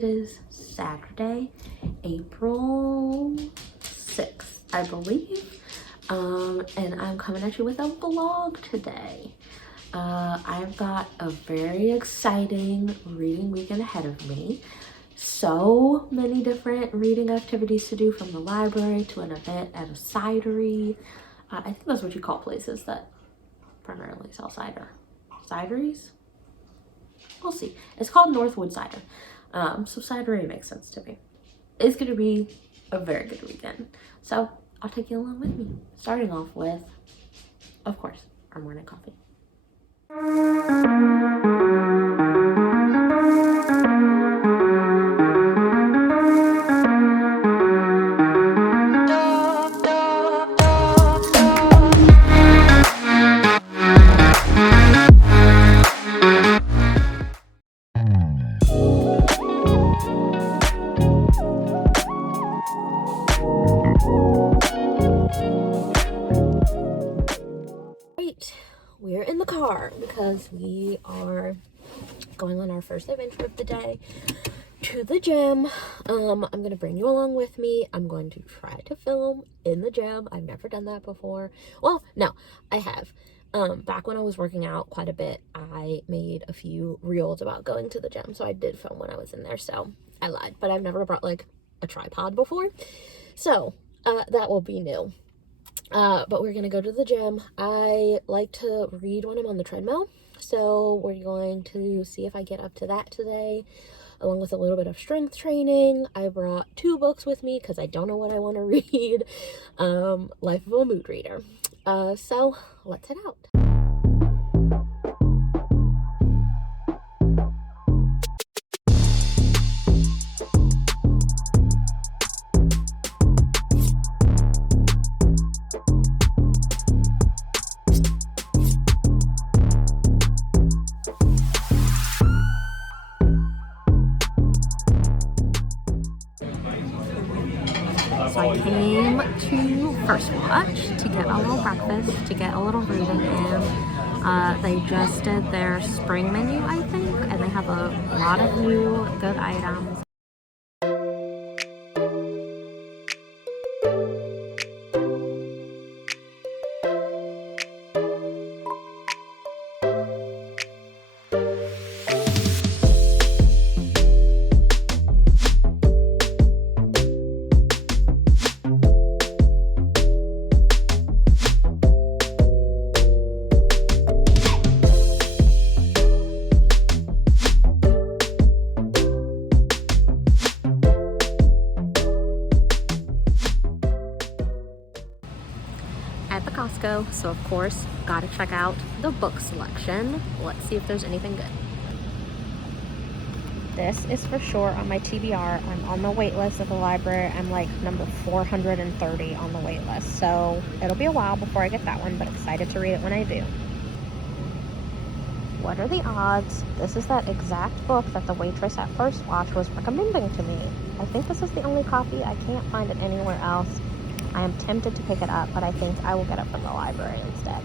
It is Saturday, April 6th, I believe. And I'm coming at you with a vlog today. I've got a very exciting reading weekend ahead of me. So many different reading activities to do, from the library to an event at a cidery. I think that's what you call places that primarily sell cider. Cideries? We'll see. It's called Northwood Cider. So cidery makes sense to me. It's gonna be a very good weekend. So I'll take you along with me. Starting off with, of course, our morning coffee. We're in the car because we are going on our first adventure of the day to the gym. I'm gonna bring you along with me. I'm going to try to film in the gym. I've never done that before. Well, no, I have. Back when I was working out quite a bit, I made a few reels about going to the gym, so I did film when I was in there, so I lied, but I've never brought like a tripod before, so that will be new. But we're gonna go to the gym. I like to read when I'm on the treadmill, so we're going to see if I get up to that today, along with a little bit of strength training. I brought 2 books with me because I don't know what I want to read. Life of a Mood Reader. So let's head out. So I came to First Watch to get a little breakfast, to get a little reading in. They just did their spring menu, I think, and they have a lot of new good items. At the Costco, so of course, gotta check out the book selection. Let's see if there's anything good. This is for sure on my TBR. I'm on the wait list at the library. I'm like number 430 on the wait list, so it'll be a while before I get that one, but excited to read it when I do. What are the odds? This is that exact book that the waitress at First Watch was recommending to me. I think this is the only copy. I can't find it anywhere else. I am tempted to pick it up, but I think I will get it from the library instead.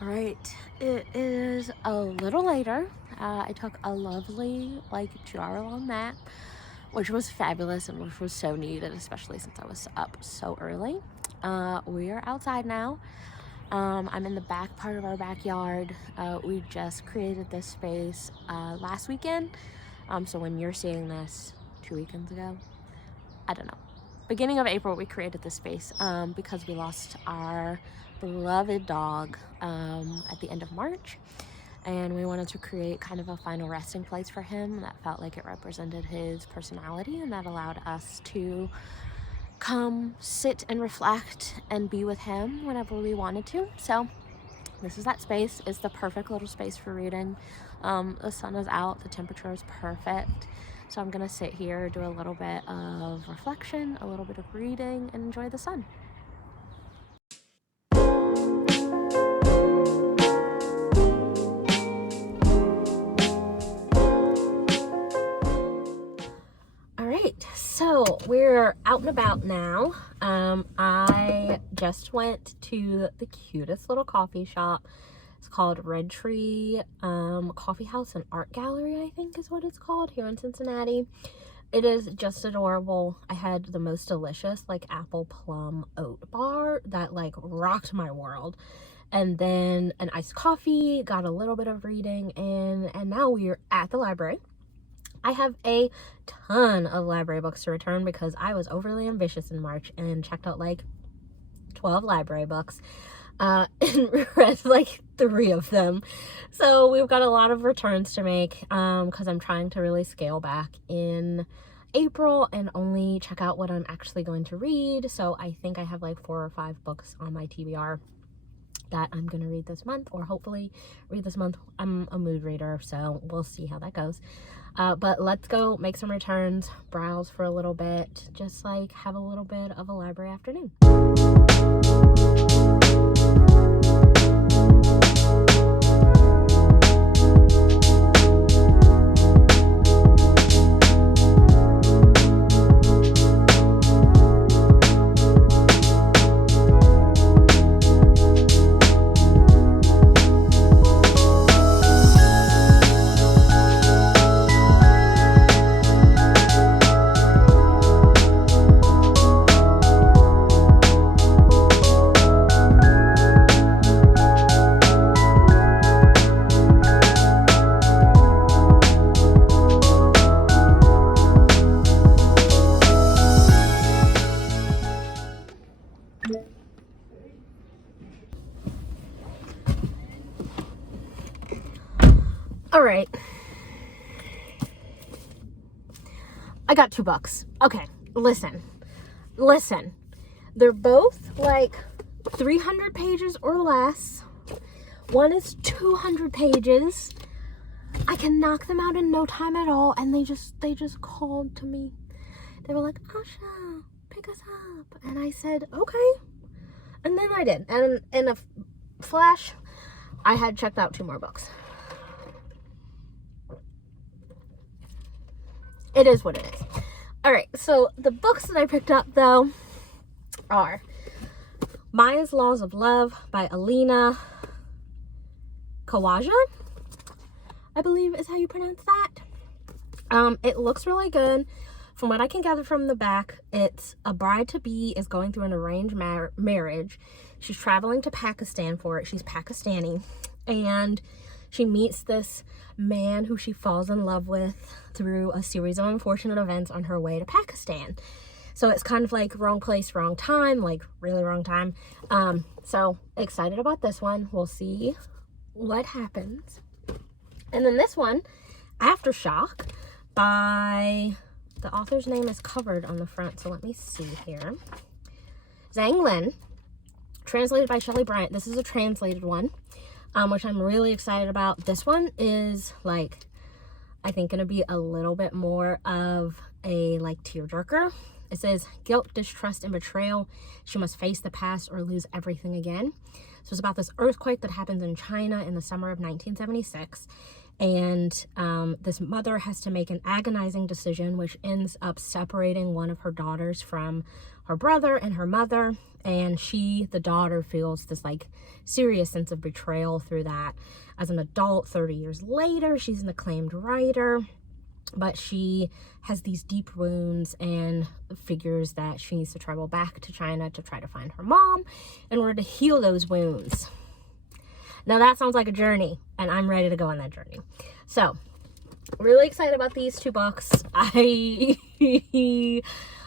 All right, it is a little later. I took a lovely 2-hour-long nap, which was fabulous and which was so needed, especially since I was up so early. We are outside now. I'm in the back part of our backyard. We just created this space last weekend. So when you're seeing this 2 weekends ago, I don't know. Beginning of April, we created this space because we lost our beloved dog at the end of March. And we wanted to create kind of a final resting place for him that felt like it represented his personality, and that allowed us to come sit and reflect and be with him whenever we wanted to. So this is that space. It's the perfect little space for reading. The sun is out, the temperature is perfect. So I'm gonna sit here, do a little bit of reflection, a little bit of reading, and enjoy the sun. so we're out and about now. I just went to the cutest little coffee shop. It's called Red Tree Coffee House and Art Gallery, I think is what it's called, here in Cincinnati. It is just adorable. I had the most delicious like apple plum oat bar that like rocked my world. And then an iced coffee, got a little bit of reading, and now we're at the library. I have a ton of library books to return because I was overly ambitious in March and checked out like 12 library books and read like 3 of them. So we've got a lot of returns to make because I'm trying to really scale back in April and only check out what I'm actually going to read. So I think I have like 4 or 5 books on my TBR that I'm gonna read this month, or hopefully read this month. I'm a mood reader, so we'll see how that goes. But let's go make some returns, browse for a little bit, just like have a little bit of a library afternoon. All right, I got 2 books. Okay, listen, they're both like 300 pages or less. One is 200 pages. I can knock them out in no time at all. And they just called to me. They were like, Asha, pick us up. And I said, okay. And then I did. And in a flash, I had checked out 2 more books. It is what it is. All right, so the books that I picked up, though, are Maya's Laws of Love by Alina Kawaja, I believe is how you pronounce that. It looks really good. From what I can gather from the back, it's a bride-to-be is going through an arranged marriage. She's traveling to Pakistan for it. She's Pakistani. And she meets this man who she falls in love with through a series of unfortunate events on her way to Pakistan. So it's kind of like wrong place, wrong time, like really wrong time. So excited about this one. We'll see what happens. And then this one, Aftershock, by, the author's name is covered on the front, so let me see here. Zhang Lin, translated by Shelley Bryant. This is a translated one, which I'm really excited about. This one is like, I think gonna be a little bit more of a like tearjerker. It says, guilt, distrust, and betrayal. She must face the past or lose everything again. So it's about this earthquake that happens in China in the summer of 1976. And this mother has to make an agonizing decision, which ends up separating one of her daughters from her brother and her mother. And she, the daughter, feels this like serious sense of betrayal through that. As an adult, 30 years later, she's an acclaimed writer, but she has these deep wounds and figures that she needs to travel back to China to try to find her mom in order to heal those wounds. Now that sounds like a journey, and I'm ready to go on that journey. So, really excited about these 2 books. I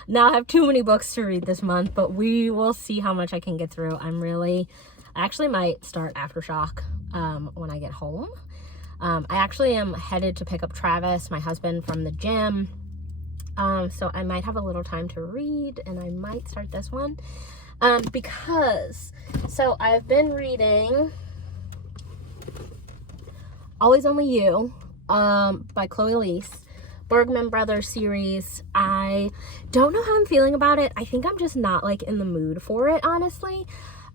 now have too many books to read this month, but we will see how much I can get through. I actually might start Aftershock when I get home. I actually am headed to pick up Travis, my husband, from the gym. So I might have a little time to read, and I might start this one. So I've been reading Always Only You by Chloe Elise, Bergman Brothers series. I don't know how I'm feeling about it. I think I'm just not like in the mood for it, honestly.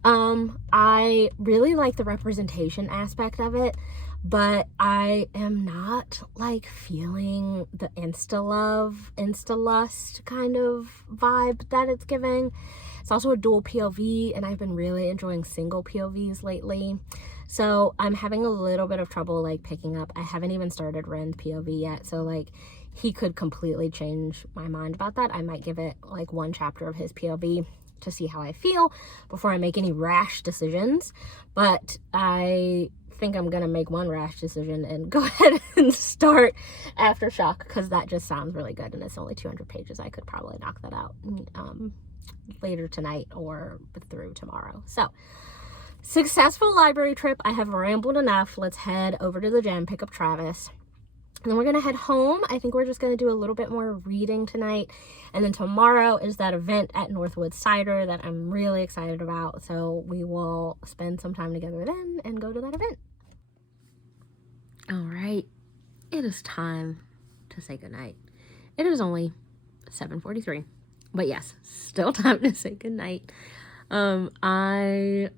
I really like the representation aspect of it, but I am not like feeling the insta love, insta lust kind of vibe that it's giving. It's also a dual POV, and I've been really enjoying single POVs lately. So I'm having a little bit of trouble like picking up. I haven't even started Ren's POV yet, so like he could completely change my mind about that. I might give it like one chapter of his POV to see how I feel before I make any rash decisions. But I think I'm gonna make one rash decision and go ahead and start Aftershock, because that just sounds really good, and it's only 200 pages. I could probably knock that out later tonight or through tomorrow. So successful library trip. I have rambled enough. Let's head over to the gym, pick up Travis, and then we're gonna head home. I think we're just gonna do a little bit more reading tonight, and then tomorrow is that event at Northwood Cider that I'm really excited about, so we will spend some time together then and go to that event. All right, it is time to say goodnight. It is only 7:43, but yes, still time to say goodnight. I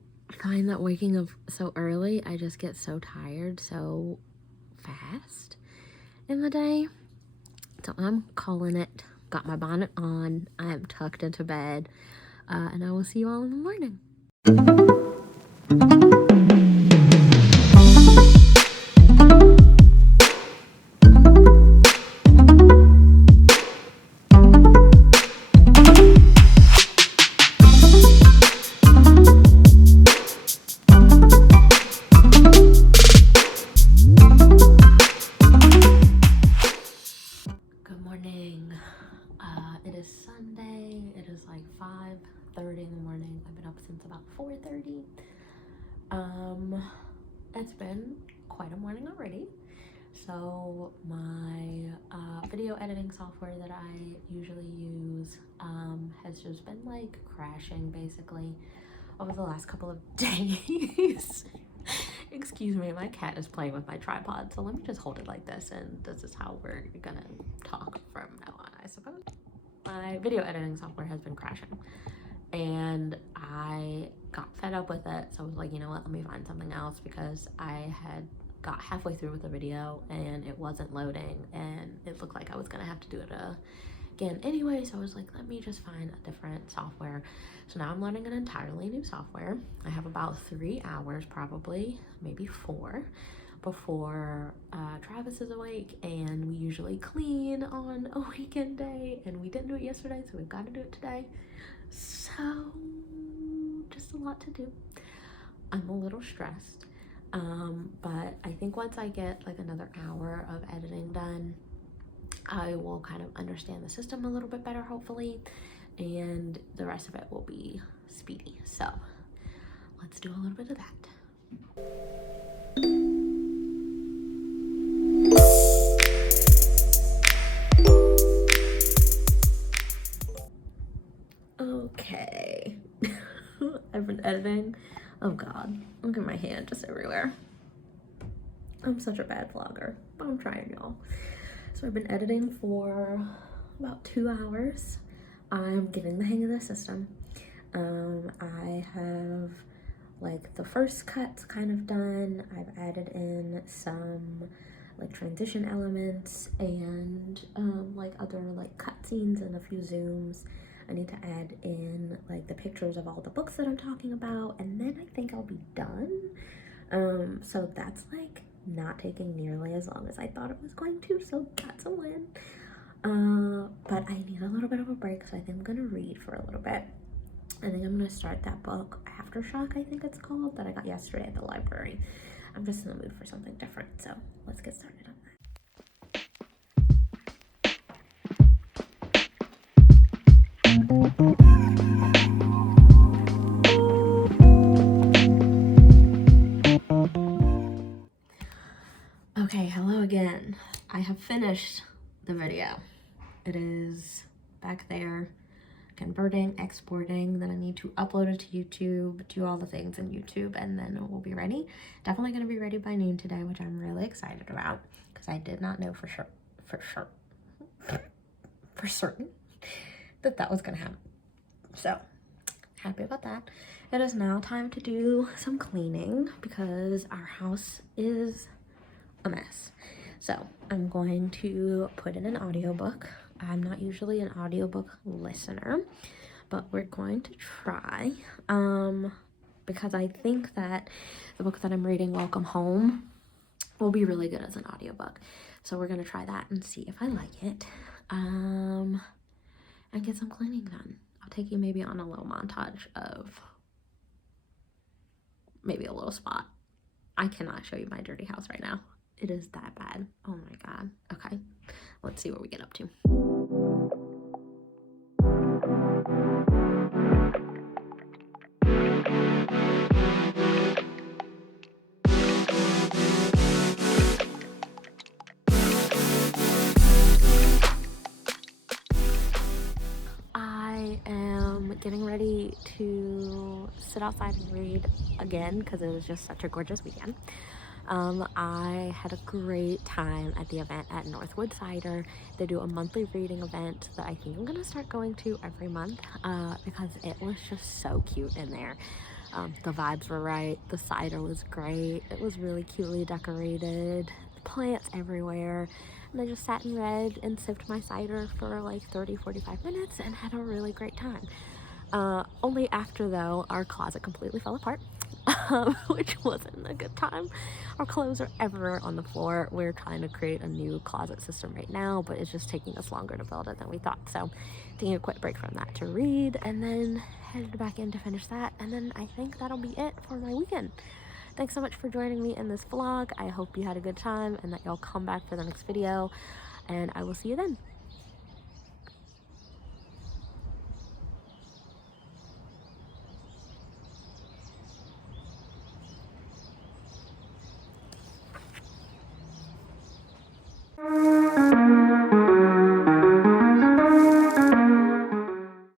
find that waking up so early, I just get so tired so fast in the day. So I'm calling it. Got my bonnet on. I am tucked into bed, and I will see you all in the morning. Good morning. It is Sunday. It is like 5:30 in the morning. I've been up since about 4:30. It's been quite a morning already. So my video editing software that I usually use has just been like crashing basically over the last couple of days. Excuse me, my cat is playing with my tripod, so let me just hold it like this, and this is how we're gonna talk from now on, I suppose. My video editing software has been crashing, and I got fed up with it, so I was like, you know what, let me find something else, because I had got halfway through with the video and it wasn't loading, and it looked like I was gonna have to do it again anyway, so I was like, let me just find a different software. So now I'm learning an entirely new software. I have about 3 hours, probably maybe 4, before Travis is awake, and we usually clean on a weekend day, and we didn't do it yesterday, so we've got to do it today. So just a lot to do. I'm a little stressed, but I think once I get like another hour of editing done, I will kind of understand the system a little bit better, hopefully, and the rest of it will be speedy. So let's do a little bit of that. Okay. I've been editing. Oh God, look at my hand just everywhere. I'm such a bad vlogger, but I'm trying, y'all. So I've been editing for about 2 hours. I'm getting the hang of the system. I have like the first cuts kind of done. I've added in some like transition elements and like other like cutscenes and a few zooms. I need to add in like the pictures of all the books that I'm talking about, and then I think I'll be done. So that's like not taking nearly as long as I thought it was going to, so that's a win. But I need a little bit of a break, so I think I'm gonna read for a little bit. I think I'm gonna start that book, Aftershock, I think it's called, that I got yesterday at the library. I'm just in the mood for something different, so let's get started on that. Okay, hello again. I have finished the video. It is back there, converting, exporting, then I need to upload it to YouTube, do all the things in YouTube, and then it will be ready. Definitely going to be ready by noon today, which I'm really excited about, because I did not know for certain that that was going to happen. So happy about that. It is now time to do some cleaning, because our house is a mess. So I'm going to put in an audiobook. I'm not usually an audiobook listener, but we're going to try, because I think that the book that I'm reading, Welcome Home, will be really good as an audiobook. So we're going to try that and see if I like it, and get some cleaning done. I'll take you maybe on a little montage of maybe a little spot. I cannot show you my dirty house right now. It is that bad. Oh my God. Okay, let's see what we get up to. I am getting ready to sit outside and read again because it was just such a gorgeous weekend. I had a great time at the event at Northwood Cider. They do a monthly reading event that I think I'm gonna start going to every month, because it was just so cute in there. The vibes were right, the cider was great, it was really cutely decorated, plants everywhere, and I just sat and read and sipped my cider for like 30-45 minutes and had a really great time. Only after, though, our closet completely fell apart, which wasn't a good time. Our clothes are everywhere on the floor. We're trying to create a new closet system right now, but it's just taking us longer to build it than we thought. So taking a quick break from that to read, and then headed back in to finish that, and then I think that'll be it for my weekend. Thanks so much for joining me in this vlog. I hope you had a good time and that y'all come back for the next video, and I will see you then.